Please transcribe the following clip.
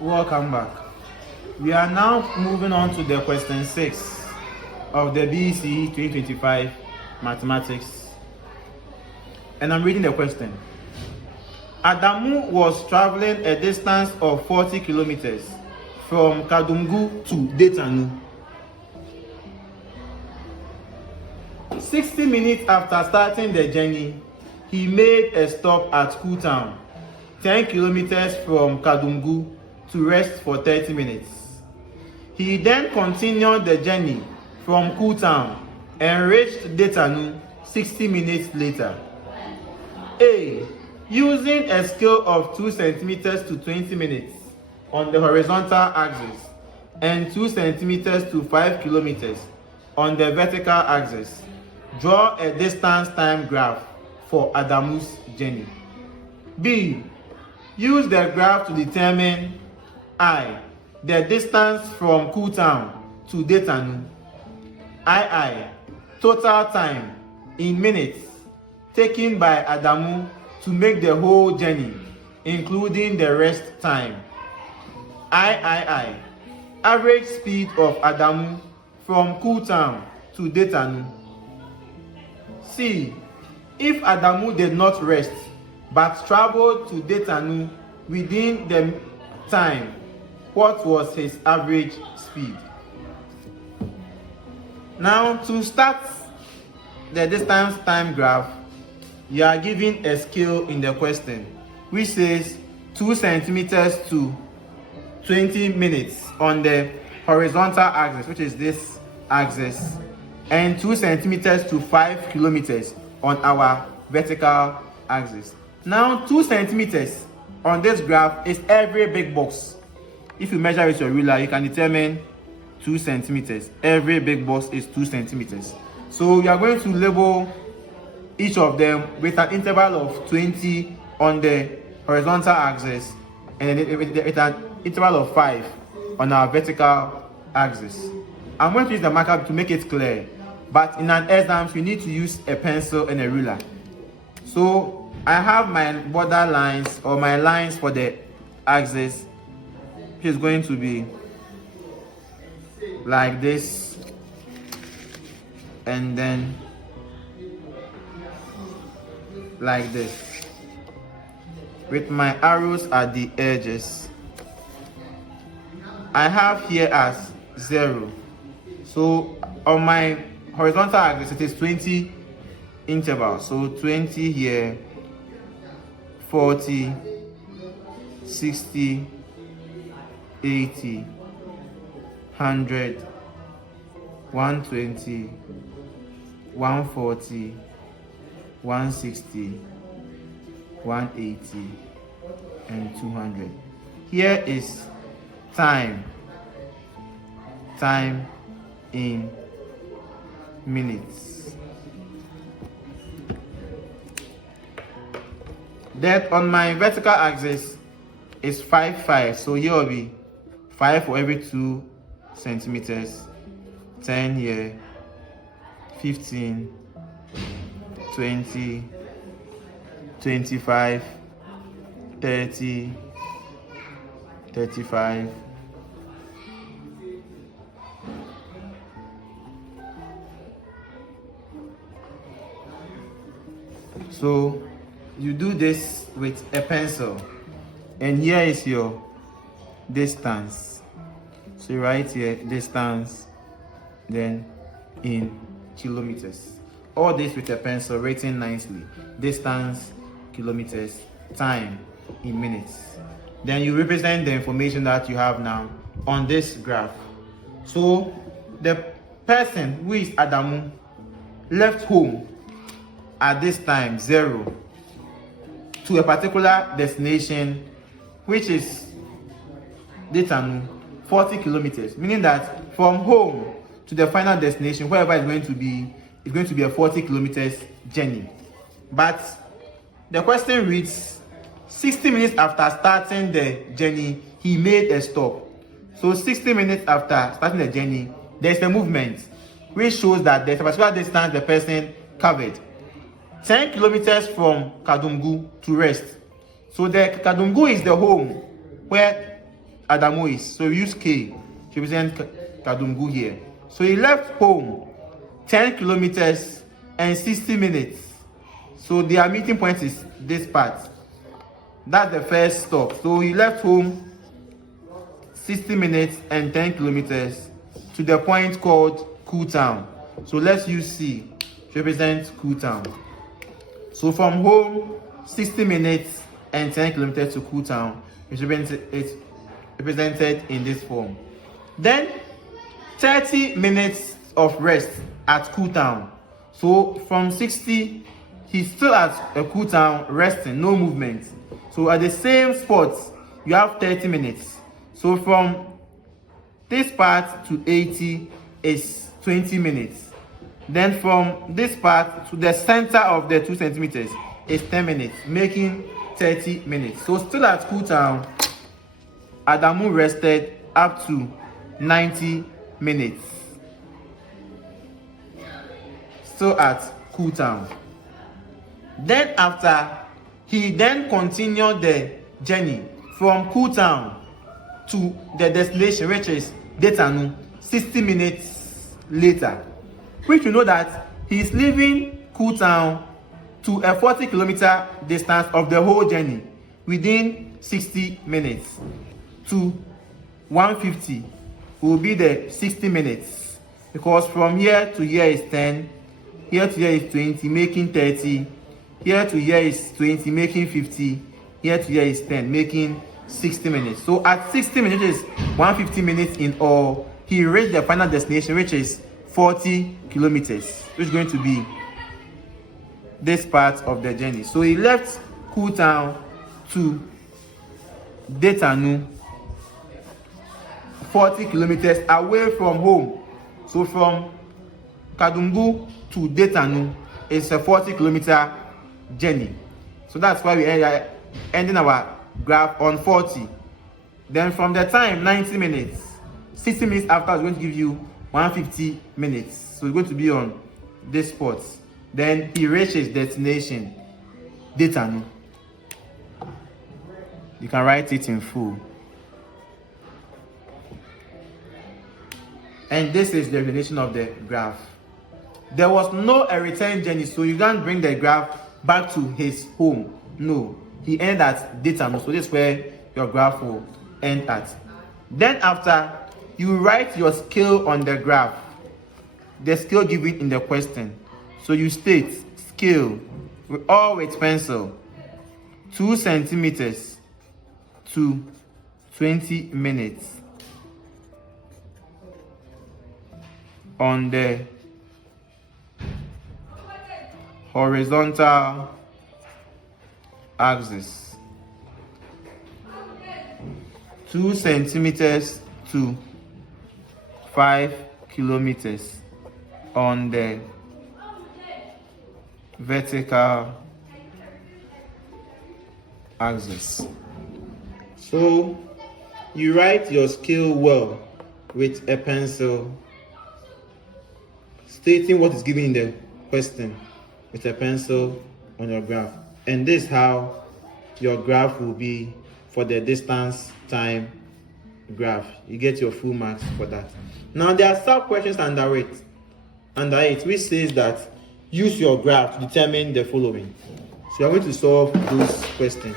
Welcome back. We are now moving on to the question 6 of the BECE 2025 mathematics. And I'm reading the question. Adamu was traveling a distance of 40 kilometers from Kadungu to Detanu. 60 minutes after starting the journey, he made a stop at Kutown, 10 kilometers from Kadungu, to rest for 30 minutes. He then continued the journey from Kutown and reached Detanu 60 minutes later. A. Using a scale of 2 centimeters to 20 minutes on the horizontal axis and 2 centimeters to 5 kilometers on the vertical axis, draw a distance time graph for Adamu's journey. B. Use the graph to determine I. The distance from Kutown to Detanu. II. Total time in minutes taken by Adamu to make the whole journey, including the rest time. III. Average speed of Adamu from Kutown to Detanu. C. If Adamu did not rest but traveled to Detanu within the time, what was his average speed? Now, to start the distance time graph, you are given a scale in the question which says 2 centimeters to 20 minutes on the horizontal axis, which is this axis, and 2 centimeters to 5 kilometers on our vertical axis. Now, 2 centimeters on this graph is every big box. If you measure with your ruler, you can determine 2 centimeters. Every big box is 2 centimeters. So you are going to label each of them with an interval of 20 on the horizontal axis and with an interval of 5 on our vertical axis. I'm going to use the marker to make it clear, but in an exam, you need to use a pencil and a ruler. So I have my border lines or my lines for the axis, which is going to be like this, and then like this, with my arrows at the edges. I have here as 0. So on my horizontal axis it is 20 intervals. So 20 here, 40, 60, 80, 100, 120, 140, 160, 180, and 200. Here is time in minutes. That on my vertical axis is 5. So here will be 5 for every 2 centimeters, 10 here, 15, 20, 25, 30, 35, 40. So you do this with a pencil, and here is your distance. So you write here distance, then in kilometers. All this with a pencil, written nicely. Distance, kilometers, time in minutes. Then you represent the information that you have now on this graph. So the person who is Adamu left home at this time 0 to a particular destination, which is Detanu, 40 kilometers, meaning that from home to the final destination, wherever it's going to be a 40 kilometers journey. But the question reads, 60 minutes after starting the journey, he made a stop. So 60 minutes after starting the journey, there's a movement which shows that there's a particular distance the person covered. 10 kilometers from Kadungu to rest. So the Kadungu is the home where Adamu is. So we use K to represent Kadumgu here. So he left home 10 kilometers and 60 minutes. So their meeting point is this part. That's the first stop. So he left home 60 minutes and 10 kilometers to the point called Cool Town. So let's use C to represent Cool Town. So from home, 60 minutes and 10 kilometers to Cool Town is represented in this form. Then 30 minutes of rest at Cool Town. So from 60, he's still at a Cool Town resting, no movement. So at the same spot, you have 30 minutes. So from this part to 80 is 20 minutes. Then from this part to the center of the 2 centimeters is 10 minutes, making 30 minutes. So still at Cool Town, Adamu rested up to 90 minutes. Still at Cool Town. Then after, he then continued the journey from Cool Town to the destination, which is Detanu, 60 minutes later. Which you know that he is leaving Cool Town to a 40-kilometer distance of the whole journey within 60 minutes. To 150 will be the 60 minutes, because from here to here is 10, here to here is 20, making 30, here to here is 20, making 50, here to here is 10, making 60 minutes. So at 60 minutes, which is 150 minutes in all, he reached the final destination, which is 40 kilometers, which is going to be this part of the journey. So he left Cool Town to Detanu, 40 kilometers away from home. So from Kadumgu to Detanu is a 40-kilometer journey. So that's why we are ending our graph on 40. Then from the time 90 minutes, 60 minutes after is going to give you 150 minutes. So it's going to be on this spot. Then he reaches destination, Detanu. You can write it in full. And this is the explanation of the graph. There was no return journey, so you can't bring the graph back to his home. No, he ended at Detanu, so this is where your graph will end at. Then after, you write your scale on the graph, the scale given in the question. So you state scale, all with pencil, 2 centimeters to 20 minutes on the horizontal axis, 2 centimeters to 5 kilometers on the vertical axis. So you write your scale well with a pencil, stating what is given in the question with a pencil on your graph. And this is how your graph will be for the distance time graph. You get your full marks for that. Now there are sub questions under it, which says that use your graph to determine the following. So you are going to solve those questions.